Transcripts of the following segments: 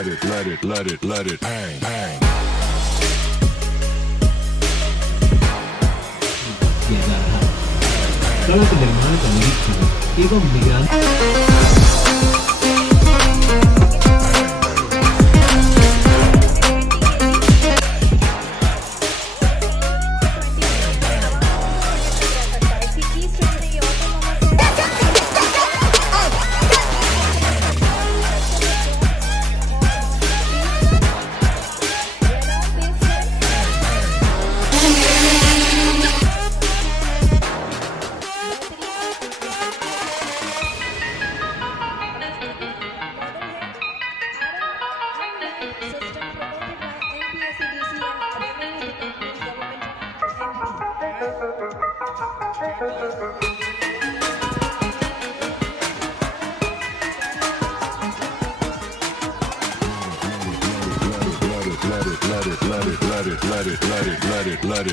किया जा रहा है। सड़क निर्माण का निरीक्षण एवं निगरानी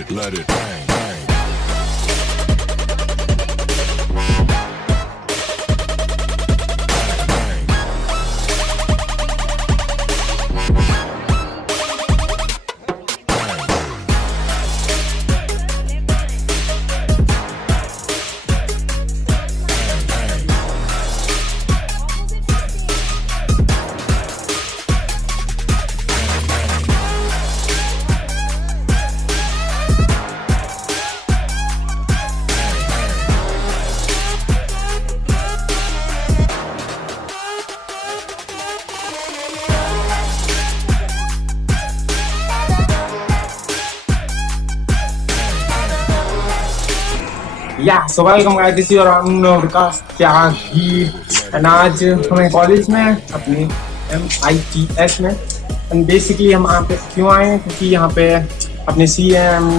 let it bang, bang. Yeah, so welcome guys, this is your Vikas Tyagi and आज हमें कॉलेज में अपनी MITS में and basically हम यहाँ पे क्यों आए हैं क्योंकि यहाँ पे अपने CM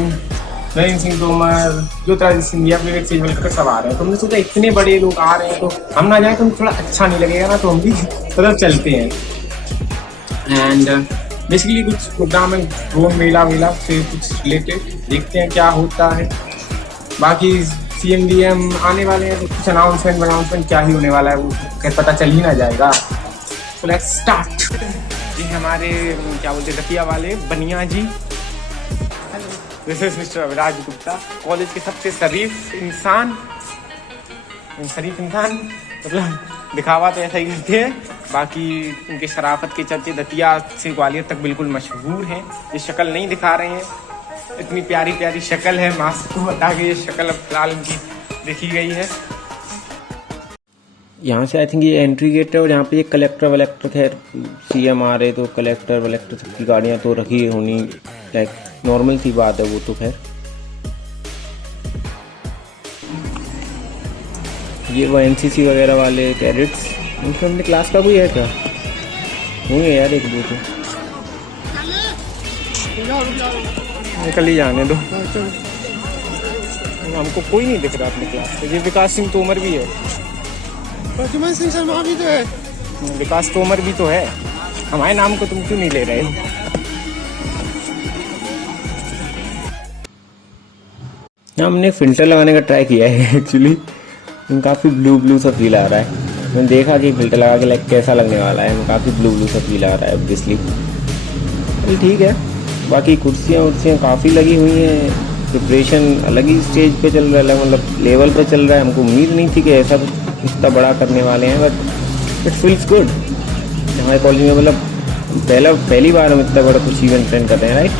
नरेंद्र सिंह तोमर ज्योतिरादित्य सिंधिया विवेक सेजवलकर सब आ रहे हैं। तो हमने सोचा इतने बड़े लोग आ रहे हैं तो हम ना जाए तो थोड़ा अच्छा नहीं लगेगा ना, तो हम भी उधर चलते हैं। एंड बेसिकली कुछ प्रोग्राम है, ड्रोन मेला वेला से कुछ रिलेटेड, देखते हैं क्या होता है। बाकी CM आने वाले हैं तो कुछ अनाउंसमेंट क्या ही होने वाला है वो खैर पता चल ही ना जाएगा। So let's start. ये हमारे क्या बोलते हैं दतिया वाले Baniya ji. This is Mister Aviraj Gupta, college के सबसे शरीफ इंसान मतलब दिखावा तो ऐसा ही करते हैं, बाकी उनके शराफत के चलते दतिया से ग्वालियर तक बिल्कुल मशहूर हैं। ये शक्ल नहीं दिखा रहे हैं, इतनी प्यारी प्यारी शक्ल है, मास्क को हटा के ये शक्ल अब फिलहाल इनकी देखी गई है। यहाँ से आई थिंक ये एंट्री गेट है और यहाँ पे ये कलेक्टर खैर CM आ रहे तो कलेक्टर सबकी गाड़ियाँ तो रखी होनी लाइक नॉर्मल सी बात है वो तो। खैर ये वो NCC वगैरह वाले कैडेट्स, उनके अपने क्लास का कोई है क्या? होंगे यार एक दो तो, निकल ही जाने दो, हमको कोई नहीं दिख रहा अपनी क्लास से। ये विकास सिंह तोमर भी है, प्रद्युमन सिंह शर्मा भी तो है, विकास तोमर भी तो है। हमारे नाम को तुम क्यों नहीं ले रहे? हमने फिल्टर लगाने का ट्राई किया है एक्चुअली, काफ़ी ब्लू सा फील आ रहा है। मैंने देखा कि फिल्टर लगा के लाइक कैसा लगने वाला है, काफ़ी ब्लू सा फील आ रहा है ऑब्वियसली। ठीक है, बाकी कुर्सियाँ काफ़ी लगी हुई हैं, प्रिपरेशन अलग ही स्टेज पे चल रहा है, मतलब लेवल पे चल रहा है। हमको उम्मीद नहीं थी कि ऐसा इतना बड़ा करने वाले हैं, बट इट फील्स गुड। हमारे कॉलेज में मतलब पहली बार हम इतना बड़ा कुछ इवेंट प्लान कर रहे हैं, राइट।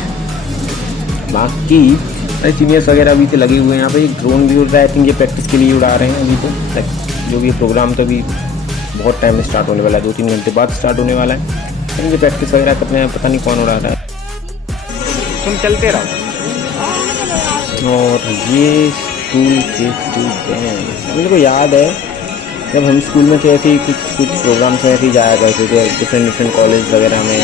बाकी सीनियर्स वगैरह अभी तो लगे हुए हैं यहाँ पे। ड्रोन भी उड़ रहा है, आई थिंक ये प्रैक्टिस के लिए उड़ा रहे हैं अभी तो, जो भी प्रोग्राम तो अभी बहुत टाइम में स्टार्ट होने वाला है, 2-3 घंटे बाद स्टार्ट होने वाला है। लेकिन ये प्रैक्टिस वगैरह करने में पता नहीं कौन उड़ा रहा है। तुम चलते रहो। और ये स्कूल के स्टूडेंट्स, मेरे को याद है जब हम स्कूल में थे ऐसे ही कुछ प्रोग्राम्स में ऐसे ही जाया करते थे डिफरेंट कॉलेज वगैरह में।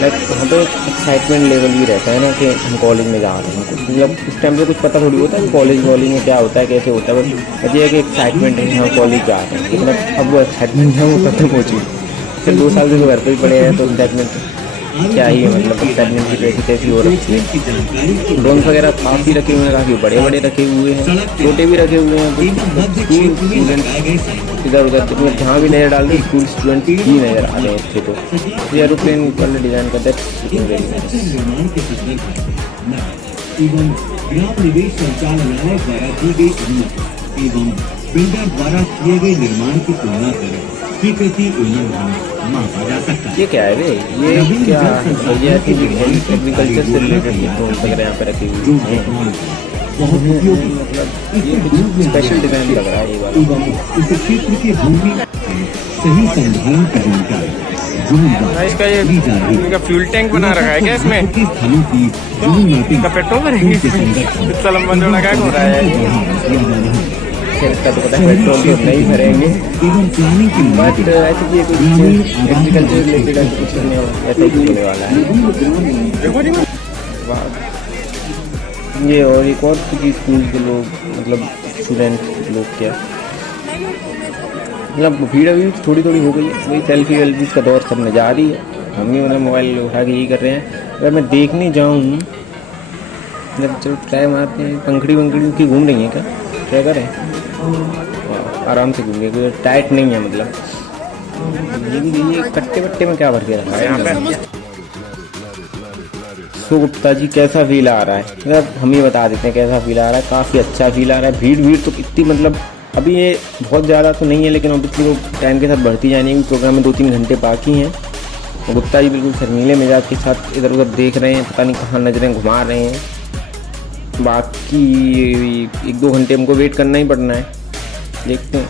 लाइक वहाँ पे एक्साइटमेंट लेवल भी रहता है ना कि हम कॉलेज में जा रहे हैं। मतलब उस टाइम पे कुछ पता थोड़ी होता है कि कॉलेज में क्या होता है, कैसे होता है, बस ये है कि एक्साइटमेंट है कि हम कॉलेज जा रहे हैं। लेकिन अब वो एक्साइटमेंट है वो खत्म हो चुकी है। फिर 2 साल से तो घर पर ही पड़े हैं, तो एक्साइटमेंट क्या ही मतलब प्रेगनेंसी कैसी कैसी हो रखी है। ड्रोन वगैरह काफ़ी रखे हुए हैं, काफ़ी बड़े बड़े रखे हुए हैं, छोटे भी रखे हुए हैं। स्कूल स्टूडेंट इधर उधर जहाँ भी नज़र डाल रहे स्कूल स्टूडेंट ही नज़र आ रहे हैं थे। तो ये एरोप्लेन वाले डिज़ाइन का एवं ग्राम निवेश संचालनालय द्वारा दी गई अनुमति एवं बिल्डर द्वारा किए गए निर्माण की तुलना कर स्वीकृति उल्लंघन मापा जा सकता है। ये क्या है वे? ये क्या एग्रीकल्चर से रिलेटेड ड्रोन वगैरह यहाँ पे रखे हुए हैं। बहुत उपयोगी मतलब ये कुछ स्पेशल डिजाइन लग रहा है ये वाला। एवं इस क्षेत्र की भूमि सही संधारण का जानकारी इसका ये इनका फ्यूल टैंक बना रखा है क्या इसमें? स्थलों की इसका पेट्रोल भरेंगे इतना लंबा जोड़ा क्या हो रहा है? इसका तो पता है पेट्रोल तो नहीं भरेंगे, बट ऐसे कि कुछ एग्रीकल्चर रिलेटेड कुछ ऐसा ही होने वाला है। ये और एक और किसी स्कूल के लोग मतलब स्टूडेंट लोग क्या मतलब भीड़ अभी थोड़ी थोड़ी हो गई है। वही सेल्फी वेल्फी का दौर सब जारी है। हम ही उन्हें मोबाइल उठा के यही कर रहे हैं। अगर मैं देखने जाऊँ जब चलो ट्राई मारते हैं, पंखड़ी वंखड़ी की घूम रही है क्या? क्या करें? आराम से घूमेंगे, कोई टाइट नहीं है। मतलब ये कट्टे वट्टे में क्या भर के रखा है यहाँ पे? सो गुप्ता जी कैसा फील आ रहा है? मतलब हम ही बता देते हैं कैसा फील आ रहा है। काफ़ी अच्छा फील आ रहा है। भीड़ तो कितनी मतलब अभी ये बहुत ज़्यादा तो नहीं है, लेकिन ऑब्वियसली वो टाइम के साथ बढ़ती जानी है। प्रोग्राम में 2-3 घंटे बाकी हैं। तो गुप्ता जी बिल्कुल शर्मीले मिजाज के साथ इधर उधर देख रहे हैं, पता नहीं कहाँ नज़रें घुमा रहे हैं। बाकी 1-2 घंटे हमको वेट करना ही पड़ना है, देखते हैं।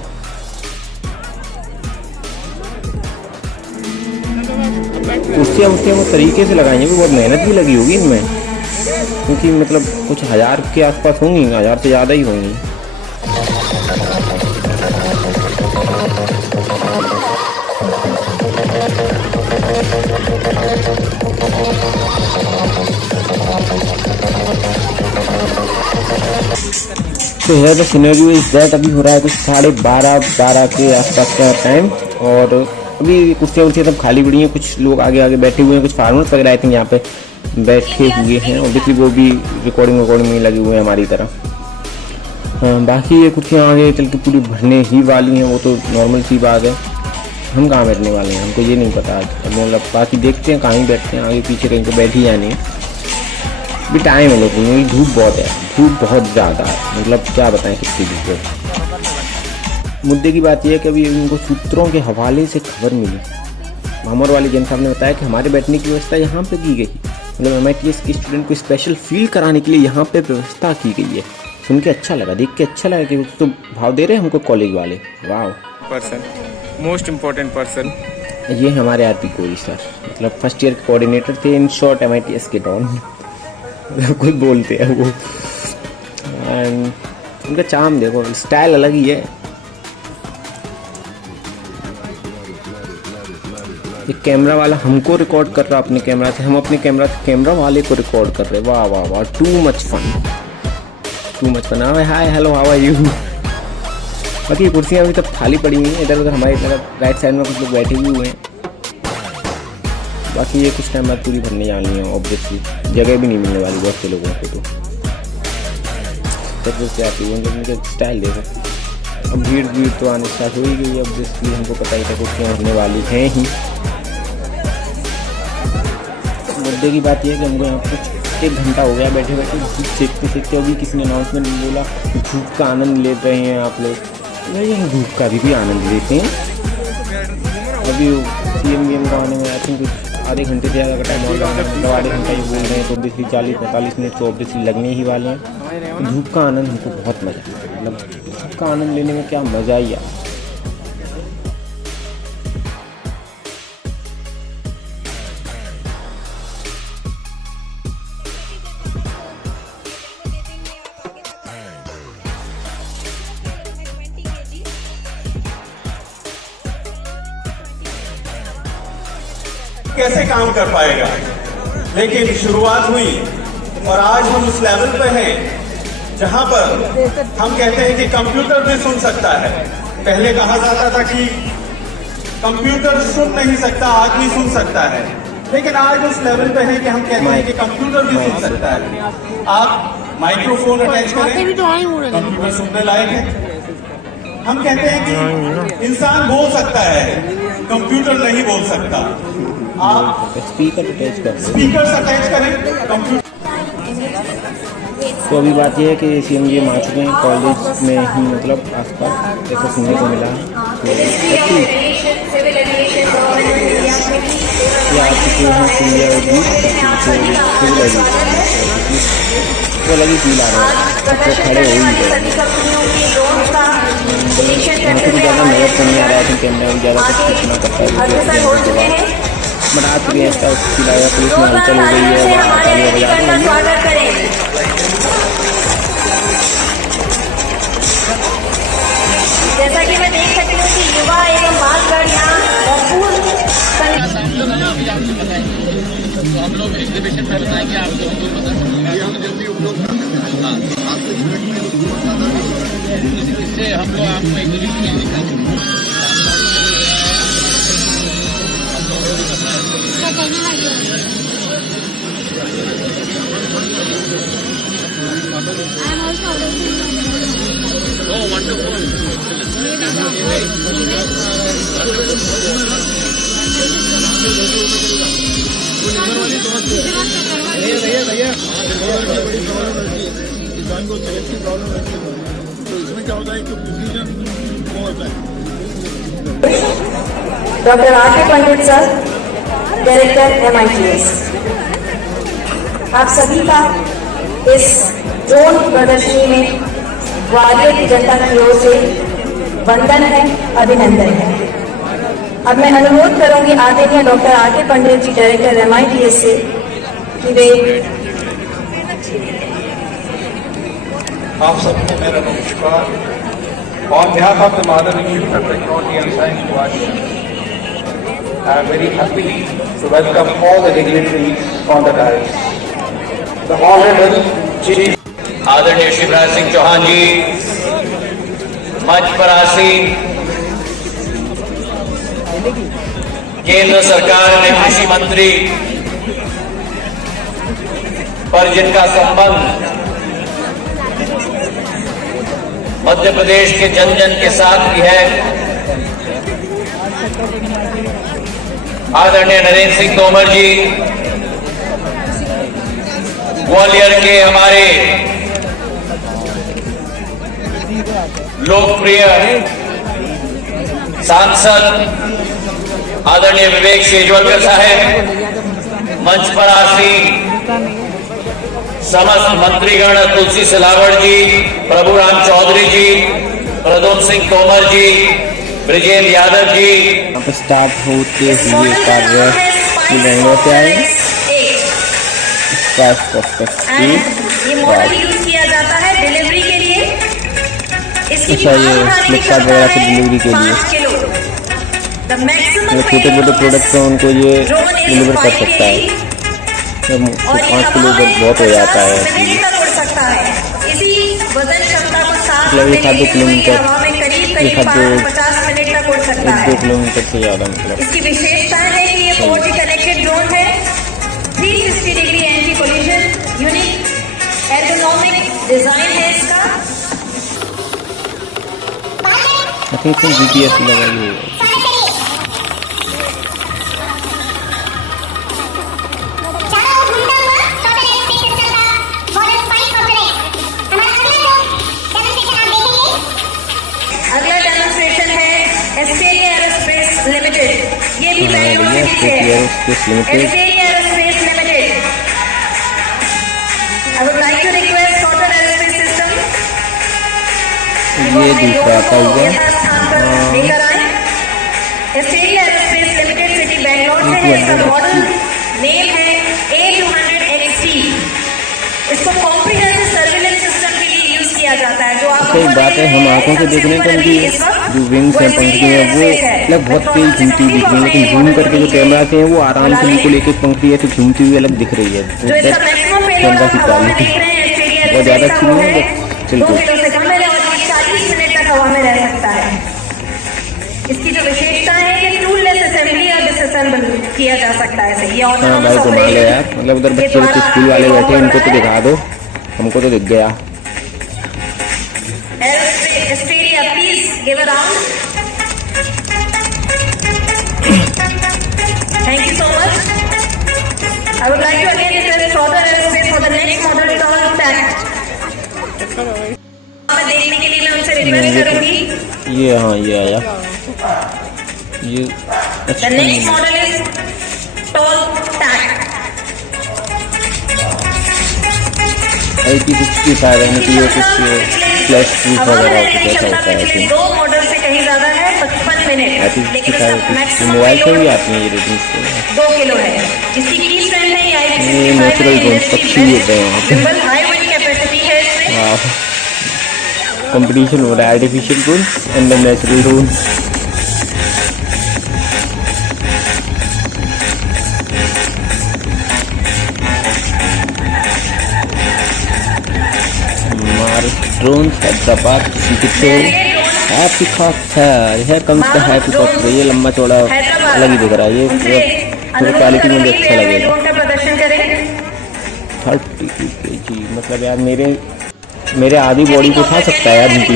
कुर्सियाँ वो तरीके से लगाई हैं, बहुत मेहनत भी लगी होगी इनमें, क्योंकि मतलब कुछ 1000 के आसपास होंगी, 1000 से ज़्यादा ही होंगी। तो है द सिनेरियो इज दैट अभी हो रहा है कुछ 12:30 के आसपास का टाइम, और अभी कुर्सियाँ सब खाली पड़ी हैं। कुछ लोग आगे बैठे हुए हैं, कुछ फार्मर्स वगैरह आई थिंक यहाँ पे बैठे हुए हैं। ऑब्वियसली वो भी रिकॉर्डिंग में लगे हुए हैं हमारी तरह। बाकी ये कुर्सियाँ आगे चल के पूरी भरने ही वाली हैं, वो तो नॉर्मल सी बात है। हम कहाँ बैठने वाले हैं हमको ये नहीं पता। मतलब बाकी देखते हैं कहाँ ही बैठते हैं, आगे पीछे कहीं को बैठ ही जाने भी टाइम है, लेकिन ये धूप बहुत है, धूप बहुत ज़्यादा है। मतलब क्या बताएं कितनी धूप है। मुद्दे की बात यह है कि अभी उनको सूत्रों के हवाले से खबर मिली। मामर वाले जन साहब ने बताया कि हमारे बैठने की व्यवस्था यहाँ पे की गई, मतलब MITS के स्टूडेंट को स्पेशल फील कराने के लिए यहाँ पे व्यवस्था की गई है। सुन के अच्छा लगा, देख के अच्छा लगा कि तो भाव दे रहे हैं हमको कॉलेज वाले। वाह, पर्सन मोस्ट इम्पोर्टेंट पर्सन ये हमारे RP कोई सर, मतलब फर्स्ट ईयर कोऑर्डिनेटर थे, इन शॉर्ट MITS के डॉन कुछ बोलते हैं वो। एंड उनका चार्म देखो, स्टाइल अलग ही है। एक कैमरा वाला हमको रिकॉर्ड कर रहा अपने कैमरा से, हम अपने कैमरा से कैमरा वाले को रिकॉर्ड कर रहे। वाह वाह वाह, too much fun. Hi hello how are you. बाकी कुर्सियाँ अभी तक खाली पड़ी हुई हैं, इधर उधर हमारी तरफ राइट साइड में कुछ लोग बैठे हुए हैं। बाकी ये कुछ टाइम बाद पूरी भरने जानी है, ऑब्वियसली जगह भी नहीं मिलने वाली बहुत से लोगों को। तो से आती है उनके स्टाइल देखो। अब भीड़ तो आने स्टार्ट हो ही गई है, ऑब्वियसली हमको पता ही था कुर्सियाँ होने वाली हैं ही। मुद्दे की बात यह है कि हमको यहाँ पर 1 घंटा हो गया बैठे बैठे धूप सेकते। अभी किसी ने अनाउंसमेंट बोला धूप का आनंद ले रहे हैं आप लोग, नहीं हम धूप का भी आनंद लेते हैं। अभी CM का आने में आई थिंक आधे घंटे से ज़्यादा का टाइम हो रहा है, मतलब आधे घंटा ही बोल रहे हैं, तो ऑब्वियसली 40-45 मिनट तो ऑब्वियसली लगने ही वाले हैं। धूप का आनंद हमको बहुत मज़ा आया, मतलब धूप का आनंद लेने में क्या मज़ा ही आया। कैसे काम कर पाएगा, लेकिन शुरुआत हुई और आज हम उस लेवल पे हैं जहां पर हम कहते हैं कि कंप्यूटर भी सुन सकता है। पहले कहा जाता था कि कंप्यूटर सुन नहीं सकता, आदमी सुन सकता है। लेकिन आज उस लेवल पे है कि हम कहते हैं कि कंप्यूटर भी सुन सकता है। आप माइक्रोफोन अटैच करें, कंप्यूटर सुनने लायक है। हम कहते हैं कि इंसान बोल सकता है, कंप्यूटर नहीं बोल सकता। आप स्पीकर अटैच कर दो। स्पीकर अटैच करें, कंप्यूटर। तो अभी बात यह है कि CMG हम आ चुके हैं कॉलेज में ही, मतलब आसपास ऐसा सुनने को मिला। तो ये आ चुके हैं सिंधिया भी सिविल वो अलग ही फील आ रहा है, तो खड़े हो ही गए। हमको भी ज़्यादा मदद तो नहीं आ रहा है, कैमरा भी ज़्यादा कुछ कितना करता है। बट आ चुके हैं, इसका फील आया, पुलिस में हलचल हो गई है, वहाँ तालियां बजा रहे हैं। जैसा कि मैं देख सकती हूँ कि युवा एवं बालगढ़ यहाँ भरपूर डॉक्टर आर.के. पंडित सर, डायरेक्टर MITS, आप सभी का इस ड्रोन प्रदर्शनी में ग्वालियर की जनता की ओर से वंदन है, अभिनंदन है। अब मैं अनुरोध करूंगी आदरणीय डॉक्टर आर.के. पंडित जी, डायरेक्टर MITS से, कि वे आप सबको मेरा नमस्कार। On behalf of the Mother Institute of Technology and Science Guwahati, I am very happy to welcome all the dignitaries on the dais. The Honorable Chief आदरणीय शिवराज सिंह चौहान जी, मंच पर आसीन केंद्र सरकार ने कृषि मंत्री पर जिनका संबंध मध्य प्रदेश के जन जन के साथ भी है, आदरणीय नरेंद्र सिंह तोमर जी, ग्वालियर के हमारे लोकप्रिय सांसद आदरणीय विवेक शेजवलकर साहब, मंच पर आसीन समस्त मंत्रीगण, तुलसी सिलावट जी, प्रभुराम चौधरी जी, प्रद्युम्न सिंह तोमर जी, ब्रिजेंद्र यादव जी। यहाँ पर स्टार्ट होते हुए कार्य बेंगलोर से आए। ये मॉडल यूज किया जाता है डिलीवरी के लिए। इसकी अच्छा, ये फ्लिपकार्ट वगैरह से डिलीवरी के लिए छोटे मोटे प्रोडक्ट हैं उनको ये डिलीवर कर सकता है। 5 किलो बहुत हो जाता है, इसी वजन क्षमता को 7 मतलब 1-2 किलोमीटर, हवा में करीब 50 मिनट तक उड़ सकता है। 1-2 किलोमीटर से ज़्यादा मतलब। इसकी विशेषता है कि ये 4G कनेक्टेड ड्रोन है, 360 degree anti collision, unique ergonomic design है इसका। आई थिंक इसमें GPS लगाई हुई है। अगला डेमोन्स्ट्रेशन है एस्टेरिया एरोस्पेस लिमिटेड। ये भी बेंगलुरु में है। Asteria aerospace limited. I would like to request Cotton Aerospace System ये दूसरा आता हुआ लेकर आए। Asteria aerospace limited city Bangalore से है। इसका मॉडल नेम है A200XT। इसको कॉम्प्रिहेंसिव सर्विलेंस सिस्टम के लिए यूज किया जाता है। जो आप सही बात है, हम आंखों से देखने को उनकी जो विंग्स हैं, पंख हैं, वो मतलब बहुत तेज घूमती हुई दिख रही है, लेकिन जूम करके जो कैमरा से है वो आराम से बिल्कुल एक एक पंखी ऐसे घूमती हुई अलग दिख रही है। कैमरा की क्वालिटी बहुत ज़्यादा अच्छी नहीं है, बट चल 40 मिनट तक हवा में रह सकता है। इसकी जो विशेषता है कि टूललेस असेंबली और कंपैरिजन किया जा सकता है इसे। ये हाँ ऑटोनॉमस भाई घुमा ले यार, मतलब उधर बच्चे बच्चे स्कूल वाले बैठे हैं, इनको तो दिखा दो, हमको तो दिख गया। Australia, please give a round. Thank you so much. I would like to again request Chowdhury Aerospace for the next model to all pack. देखने के लिए मैं उनसे रिक्वेस्ट करूंगी। ये हाँ ये आया, ये The next model is tall tack. IP65 यानी कि ये कुछ फ्लैश प्रूफ वगैरह कुछ ऐसा होता है। दो मॉडल से कहीं ज्यादा है 55 मिनट, लेकिन इसका मैक्सिमम मोबाइल से भी आती है ये रेटिंग्स, 2 किलो है। इसकी की स्ट्रेंथ है ये नेचुरल ड्रोन पक्षी होते हैं वहाँ पे। हाई विंड कैपेसिटी है इसमें। कंपटीशन हो रहा है artificial drones and then natural drones. Drones Hyderabad City happy copter, here comes the happy copter. ये लंबा चौड़ा अलग ही दिख रहा है, ये थोड़ी क्वालिटी मुझे अच्छा लगेगा। 32 kg मतलब यार मेरे आधी बॉडी को उठा सकता है यार इनकी,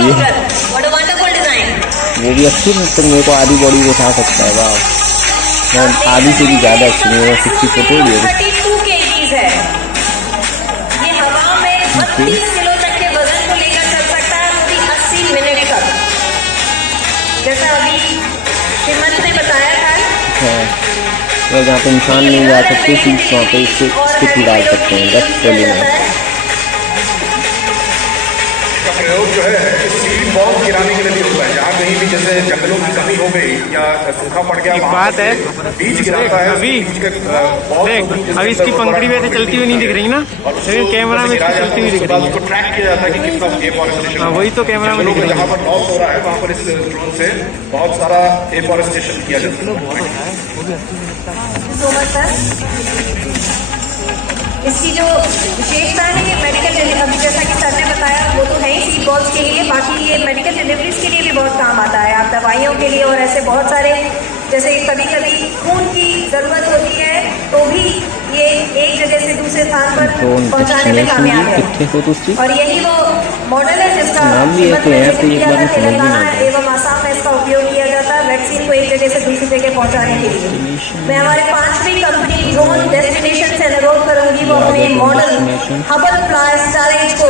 वो भी अच्छी, मतलब मेरे को आधी बॉडी को उठा सकता है। वाह, मैं आधी से भी ज़्यादा एक्चुअली, मैं 60 पे थोड़ी है। जैसा अभी श्रीमंत ने बताया था, जहाँ पे इंसान नहीं जा सकते सीट्स, वहाँ पे इससे स्टिक डाल सकते हैं। That's really nice. प्रयोग जो है सीड बॉम्ब गिराने के लिए भी होता है, जहाँ कहीं भी जैसे जंगलों की कमी हो गई या सूखा पड़ गया, बात है बीज गिराता है। अभी देख, अभी इसकी पंखड़ी वैसे चलती हुई नहीं दिख रही ना, लेकिन कैमरा में इसकी चलती हुई दिख रही है। उसको ट्रैक किया जाता है कि कितना एफॉरेस्टेशन। हाँ वही तो कैमरा में दिख रही है। जहाँ पर लॉस हो रहा है वहाँ पर इस ड्रोन से बहुत सारा एफॉरेस्टेशन किया जाता है। इसकी जो विशेषता है ये मेडिकल डिलीवरी, जैसा कि सर ने बताया वो तो है ही सीड बॉल्स के लिए, बाकी ये मेडिकल डिलीवरीज के लिए भी बहुत काम आता है। आप दवाइयों के लिए और ऐसे बहुत सारे, जैसे कभी कभी खून की ज़रूरत होती है तो भी ये एक जगह से दूसरे स्थान पर पहुंचाने में कामयाब है। और यही वो मॉडल है जिसका तेलंगाना एवं आसाम में इसका उपयोग किया जाता है वैक्सीन को एक जगह से दूसरी जगह पहुंचाने के लिए। मैं हमारे 5वीं कंपनी ड्रोन डेस्टिनेशन से अनुरोध करूंगी वो अपने मॉडल हबल फ्लाइज चैलेंज को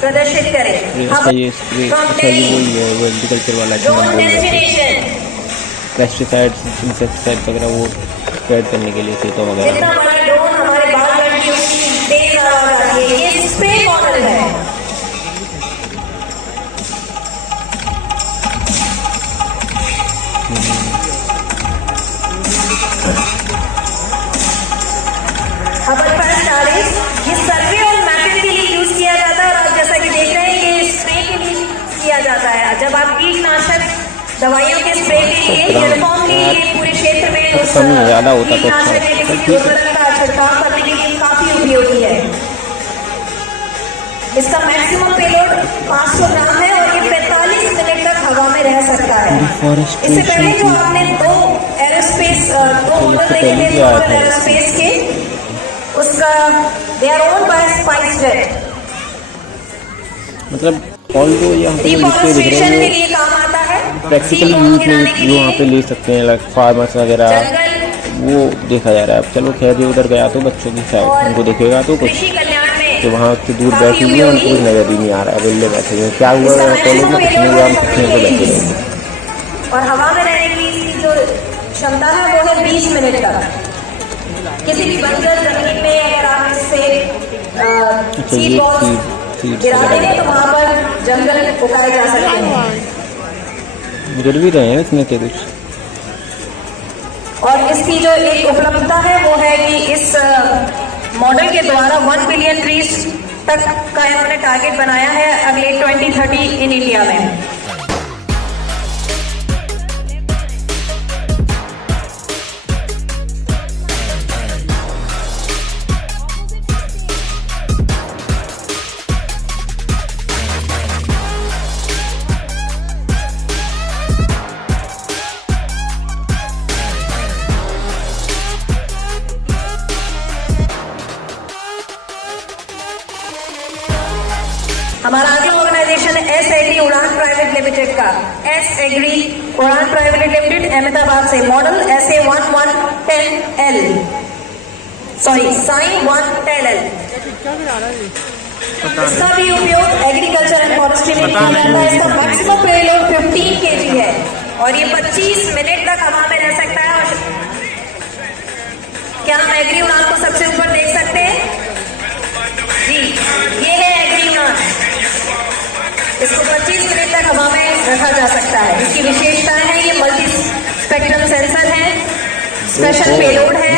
प्रदर्शित करें। ड्रोन डेस्टिनेशन पेस्टिसाइड्स, इंसेक्टिसाइड वगैरह वो स्प्रेड करने के लिए खेतों वगैरह। जितना बड़ा ड्रोन हमारे बाल बच्चों की तेज आवाज आती है, ये स्प्रे मॉडल है। हबल फ्लाइज 40 ये सर्वे और मैपिंग के लिए यूज किया जाता है, और जैसा कि देख रहे हैं ये स्प्रे के लिए किया जाता है। जब आप कीटनाशक दवाइयों के स्प्रे के लिए यूनिफॉर्मली ये पूरे क्षेत्र में उस ज़्यादा होता तो अच्छा का छिड़काव करने के लिए काफी उपयोगी है। इसका मैक्सिमम पेलोड 500 ग्राम है और ये 45 मिनट तक हवा में रह सकता है। इससे पहले जो आपने दो मॉडल देखे थे एरोस्पेस के, उसका they are owned by SpiceJet, मतलब ऑल्दो यहाँ पे लिखते दिख रहे हैं, के लिए काम आता है। प्रैक्टिकल यूज में जो वहाँ पे ले सकते हैं, लाइक फार्मर्स वगैरह, वो देखा जा रहा है। अब चलो खैर ये उधर गया तो बच्चों की शायद उनको देखेगा तो कुछ, तो वहाँ से दूर बैठी हुई है, उनको कुछ नजर ही नहीं आ रहा है, वेल्ले बैठे हुए। क्या हुआ कॉलेज में कुछ नहीं हुआ, हम कुछ नहीं बैठे हुए। और हवा में रहने की जो क्षमता है वो है 20 मिनट तक। किसी भी बंजर जमीन में अगर आप इससे सीड बॉल्स गिरा देंगे तो वहाँ पर जंगल उगाए जा सकते हैं। गिर भी रहे हैं इसमें क्या कुछ। और इसकी जो एक उपलब्धता है वो है कि इस मॉडल के द्वारा 1 बिलियन ट्रीज तक का इन्होंने टारगेट बनाया है अगले 2030 इन इंडिया में। हमारा अगला ऑर्गेनाइजेशन है एस एग्री उड़ान प्राइवेट लिमिटेड का। एस एग्री उड़ान प्राइवेट लिमिटेड अहमदाबाद से model SA1110L, sorry sine 110L। इसका भी उपयोग एग्रीकल्चर एंड फॉरेस्ट्री में किया जाता है। इसका मैक्सिमम पेलोड 15 kg है और ये 25 मिनट तक हवा में रह सकता है। और क्या हम एग्री उड़ान को सबसे ऊपर देख सकते हैं? जी, ये है एग्री उड़ान। इसको 25 मिनट तक हवा में रखा जा सकता है। इसकी विशेषताएं हैं, ये मल्टी स्पेक्ट्रम सेंसर है, स्पेशल पेलोड है।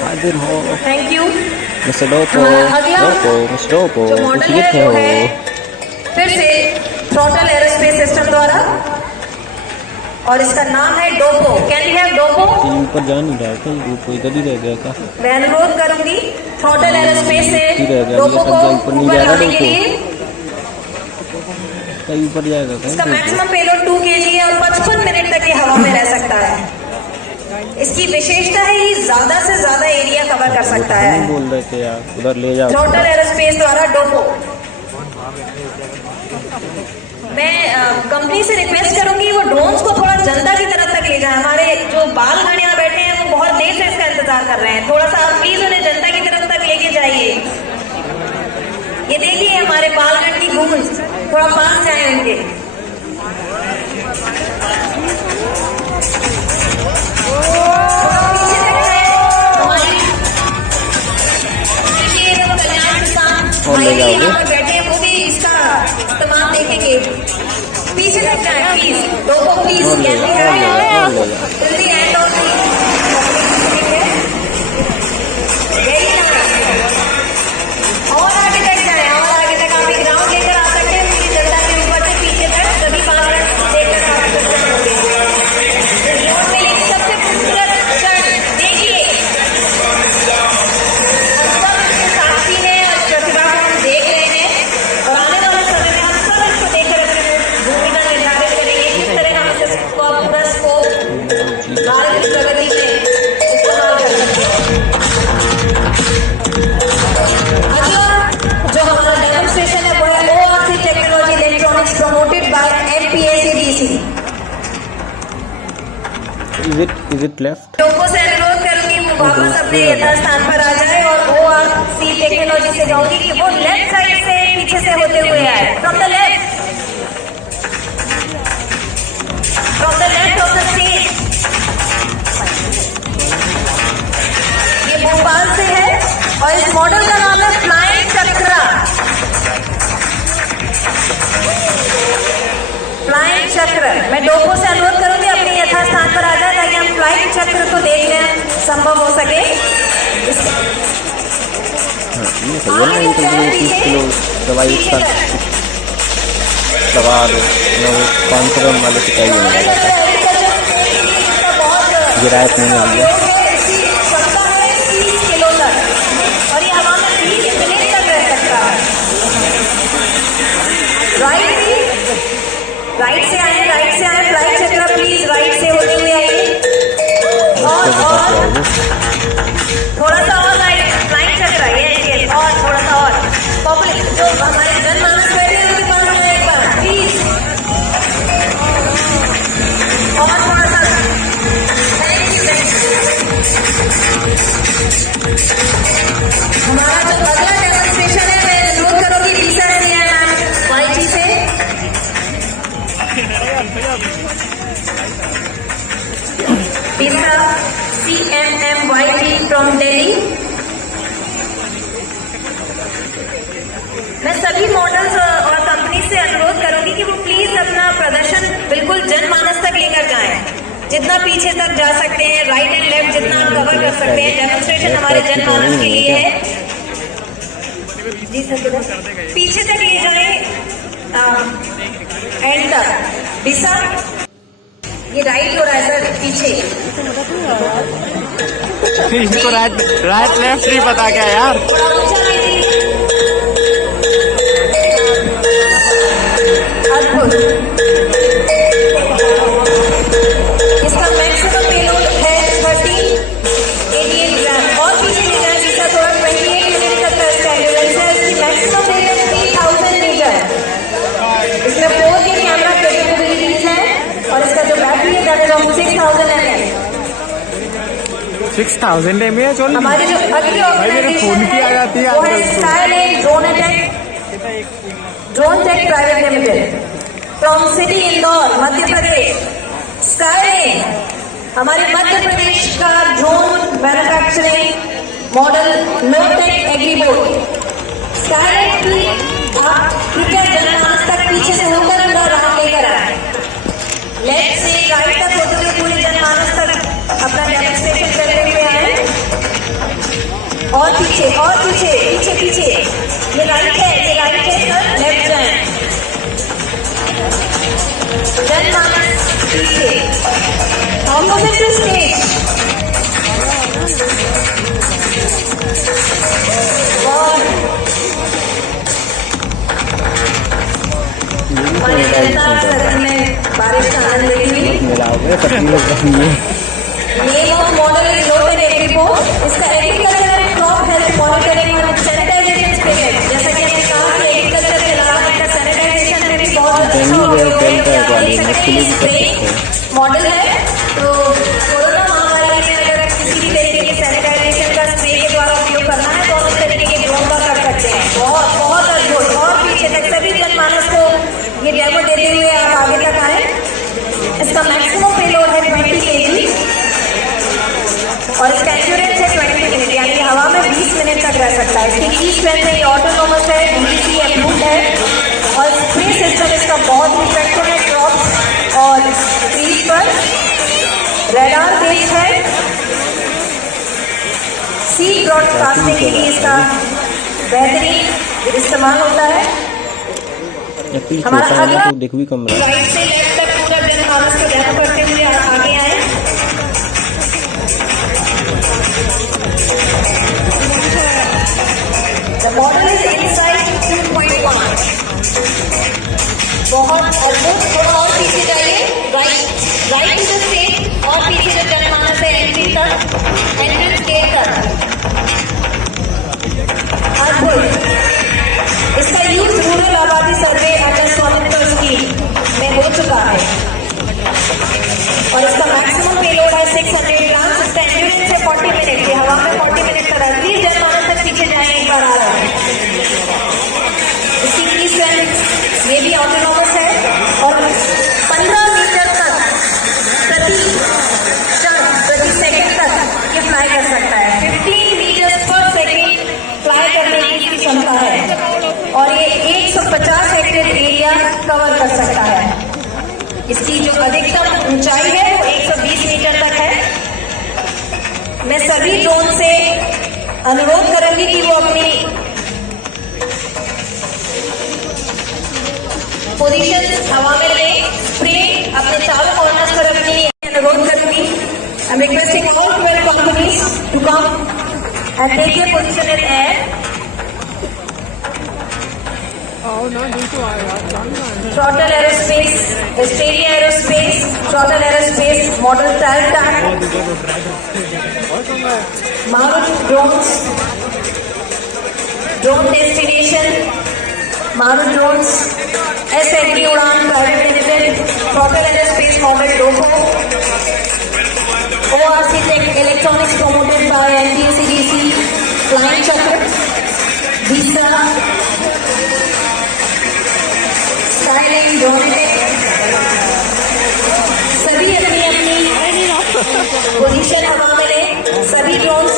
हाजिर हो थैंक यू। मिस्टर डोपो, मिस्टर डोपो, जो मॉडल है वो है फिर से थ्रॉटल एरोस्पेस सिस्टम द्वारा और इसका नाम है Dopo. Can we have Dopo? ऊपर जा नहीं रहा था, ऊपर इधर ही रह गया था। मैं अनुरोध करूंगी थ्रॉटल एरोस्पेस से डोपो को ऊपर लाने के लिए। कहीं ऊपर जाएगा। इसका मैक्सिमम पेलोड 2 kg है और 55 मिनट तक ये हवा में रह सकता है। इसकी विशेषता है ये ज्यादा से ज्यादा एरिया कवर कर सकता है। बोल रहे थे यार, उधर ले जाओ। थ्रॉटल एरोस्पेस द्वारा डोपो। मैं कंपनी से रिक्वेस्ट करूंगी वो ड्रोन्स को थोड़ा जनता की तरफ तक ले जाए। हमारे जो बालगण यहाँ बैठे हैं वो बहुत देर से इसका इंतजार कर रहे हैं। थोड़ा सा आप प्लीज उन्हें जनता की तरफ तक लेके जाइए। ये देखिए हमारे बालगण की गूंज, थोड़ा पास जाए उनके। बैठे हैं वो भी इसका इस्तेमाल देखेंगे। पीछे तक जाए प्लीज, डोपो प्लीज। जल्दी एंड ऑन और आगे तक जाए, और आगे तक आप ग्राउंड लेकर आ सकते हैं। पूरी जनता के ऊपर से पीछे तक सभी पालन देखकर सबसे खूबसूरत क्षण देखिए। साक्षी है और प्रतिभा को हम देख रहे हैं और आने वाले समय में हम सब इसको देखकर अपनी भूमिका निर्धारित करेंगे किस तरह हम इसको पूरा स्कोप भारत की प्रगति में इस्तेमाल कर सकते हैं। अगला जो हमारा डेमोन्स्ट्रेशन है वो है ORC technology electronics promoted by MPACDC। Is it left? लोगों से अनुरोध करूंगी वो वापस अपने यथास्थान पर आ जाए और ORC टेक्नोलॉजी से कहूंगी कि वो लेफ्ट साइड से पीछे से होते हुए आए। From the left of the stage. ये भोपाल से है और इस मॉडल का नाम है फ्लाइंग चक्रा। फ्लाइंग चक्र। मैं डोपो से अनुरोध करूंगी अपने यथास्थान पर आ जाए ताकि हम फ्लाइंग चक्र को देखना संभव हो सके। 30 किलो दवाई एक साथ दवा दो ना, वो 500 ग्राम वाले से चाहिए नहीं लगा था। गिरायत नहीं आ गया। और ये हवा में 20 मिनट तक रह सकता है। राइट से आए फ्लाइट चक्रा प्लीज राइट से होते हुए आइए। और थोड़ा सा और राइट फ्लाइट चक्रा ये और थोड़ा सा और पब्लिक जो हमारे जनमानस बैठे हैं उनके पास में एक बार प्लीज और थोड़ा सा। हमारा जो अगला डेमोन्स्ट्रेशन है मैं अनुरोध करूंगी लीसा से मैम YT से। लीसा CMMYT फ्रॉम दिल्ली। मैं सभी मॉडल्स और कंपनी से अनुरोध करूंगी कि वो प्लीज अपना प्रदर्शन बिल्कुल जनमानस तक लेकर जाएं। जितना पीछे तक जा सकते हैं, राइट एंड लेफ्ट जितना आप कवर कर सकते हैं। डेमोन्स्ट्रेशन हमारे जनमानस के लिए है। जी सर पीछे तक ले जाए एंड तक। दिशा ये राइट हो रहा है सर पीछे। इसको राइट लेफ्ट नहीं पता क्या यार। अद्भुत। इसका मैक्सिमम पेलोड है 1388 ग्राम। और पीछे ले जाए जिसका थोड़ा 28 मिनट तक का इसका एंडुरेंस है। इसकी maximum payload 3000 metre. 6000 mAh only. हमारी जो अगली फोन की आ जाती है ऑर्गेनाइजेशन वो है Skyline drone tech private limited from city Indore Madhya Pradesh. Skyline हमारे मध्य प्रदेश का drone manufacturing model low tech Agribot. Skyline की आप कृपया जनमानस तक पीछे से होकर पूरा राउंड लेकर आए। लेफ्ट से राइट तक होते हुए पूरे जनमानस तक अपना डेमोन्स्ट्रेशन करते हुए आए। और पीछे पीछे पीछे ये राइट है सर, लेफ्ट जाए। जनमानस पीछे ऑपोजिट टू स्टेज। और बारिश का आनंद लेंगे। Name of model is low tech Agribot. इसका agriculture and crop health monitoring और सैनिटाइजेशन स्प्रे, जैसा कि हमने कहा कि एग्रीकल्चर के अलावा इनका सैनिटाइजेशन में भी बहुत अच्छा उपयोग है। मॉडल है तो कोरोना महामारी में अगर किसी भी तरीके के सैनिटाइजेशन का स्प्रे के द्वारा उपयोग करना है तो उस तरीके के ड्रोन का कर सकते हैं। बहुत बहुत अद्भुत। और पीछे तक सभी जनमानस को ये डेमो देते हुए आप आगे तक आए। इसका मैक्सिमम पेलोड है 20 kg और इसका एंड्योरेंस है 20 मिनट, यानी हवा में 20 मिनट तक रह सकता है। इसकी की स्ट्रेंथ है, ये ऑटोनोमस है, डीवीसी अप्रूव्ड है और स्प्रे सिस्टम इसका बहुत इफेक्टिव है क्रॉप और ट्रीज पर। रेडार बेस्ड है। सीड ब्रॉडकास्टिंग के लिए इसका बेहतरीन इस्तेमाल होता है। हमारा अगला देख भी कम रहा है। राइट से लेफ्ट तक पूरा जनमानस को डेमो करते हुए आगे आए। The model is Insight 2.1। बहुत अद्भुत। थोड़ा और पीछे जाइए, राइट टू द स्टेज और पीछे जो जनमानस है एंट्री तक, एंट्रेंस गेट तक। अद्भुत। इसका यूज रूरल आबादी सर्वे अंडर स्वामित्व स्कीम में हो चुका है और इसका मैक्सिमम पेलोड है 600 ग्राम। इसका एंड्योरेंस है 40 मिनट की, हवा में 40 मिनट तक रहती है। जनमानस तक पीछे जाए एक बार आ रहा है। इसकी की स्ट्रेंथ ये भी ऑटोनोमस है और 15 मीटर तक प्रति सेकंड तक ये फ्लाई कर सकता है। 15 मीटर पर सेकंड फ्लाई करने की इसकी क्षमता है और ये 150 हेक्टेयर एरिया कवर कर सकता है। इसकी जो अधिकतम ऊंचाई है वो 120 मीटर तक है। मैं सभी ड्रोन से अनुरोध करूंगी कि वो अपनी पोजीशन हवा में ले, स्प्रे अपने चारों कॉर्नर्स पर रखने के लिए अनुरोध करूंगी। I am requesting all 12 companies to come and take your position in air. Trottle Aerospace, Asteria Aerospace, Trottle Aerospace, Model Taltan, Marut Drones, Drone Destination, Marut Drones, S-Agri Udan Private Limited, Trottle Aerospace Model Logo, ORC Tech Electronics promoted by NTCDC, Flying Chakra, Visa, skyline drone सभी अपनी अपनी position हवा में ले। सभी drones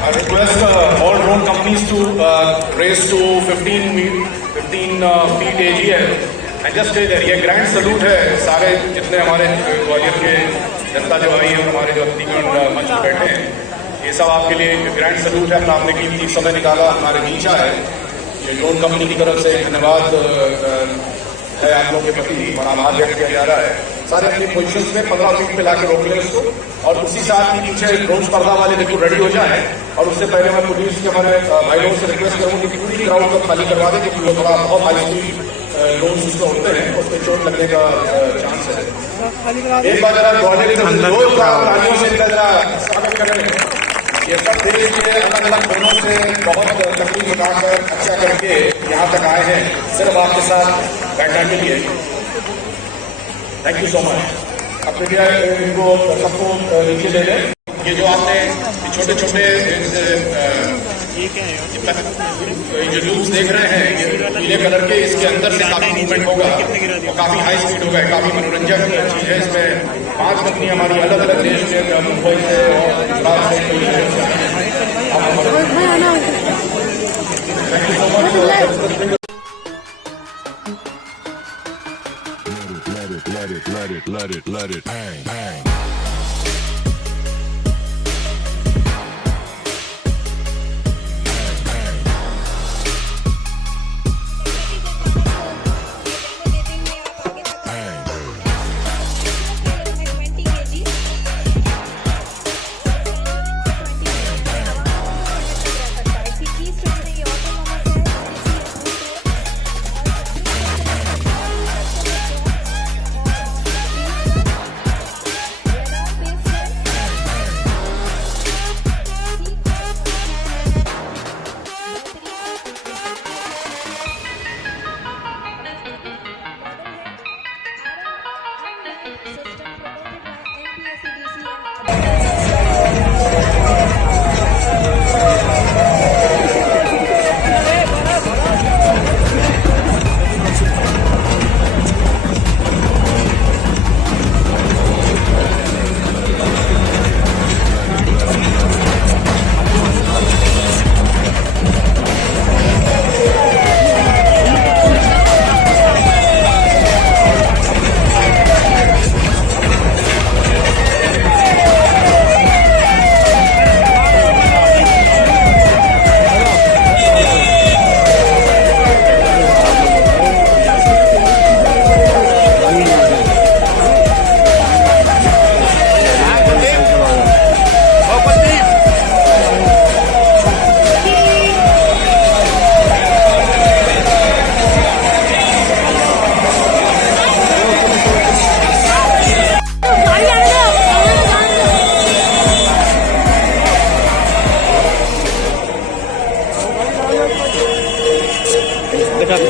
I request all drone companies to raise to 15 feet AGL and just stay there. ये grand salute है सारे जितने हमारे ग्वालियर के जनता जो आई है और हमारे जो अतिथिगण मंच पर बैठे हैं, ये सब आपके लिए ग्रैंड सलूट है। आपने कीमती समय निकाला, हमारे बीच है। ये ड्रोन कंपनी की तरफ से धन्यवाद है आप लोगों के प्रति और आभार व्यक्त किया जा रहा है। सारे अपनी पोजिशन में 15 फीट पे लाके रोक लें उसको और उसी साथ ही पीछे ड्रोन स्पर्धा वाले बिल्कुल रेडी हो जाए। और उससे पहले मैं पुलिस के हमारे भाई लोगों से रिक्वेस्ट करूँगी कि पूरी क्राउड को खाली करवा दें, क्योंकि वो थोड़ा बहुत हाई स्पीड ड्रोन उसमें होते हैं, उस पर चोट लगने का चांस है। एक बार जरा ग्वालियर से जरा स्वागत करें। ये सब देश के अलग अलग कोनों से बहुत तकलीफ उठाकर अच्छा करके यहाँ तक आए हैं सिर्फ आपके साथ बैठने के लिए। Thank you so much. अब कृपया इनको सबको नीचे ले लें। ये जो आपने छोटे छोटे जो लूप्स देख रहे हैं ये पीले कलर के, इसके अंदर से काफी मूवमेंट होगा और काफी हाई स्पीड होगा, काफी मनोरंजक चीज है। इसमें 5 कंपनी हमारी अलग अलग देश में, मुंबई से और गुजरात से thank you so much. Let it bang, bang.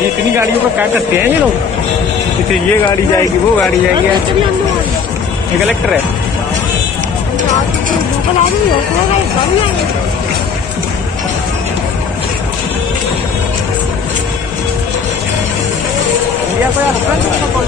इतनी गाड़ियों का क्या करते हैं ये लोग? इसे ये गाड़ी जाएगी, वो गाड़ी जाएगी। ये कलेक्टर है। कोई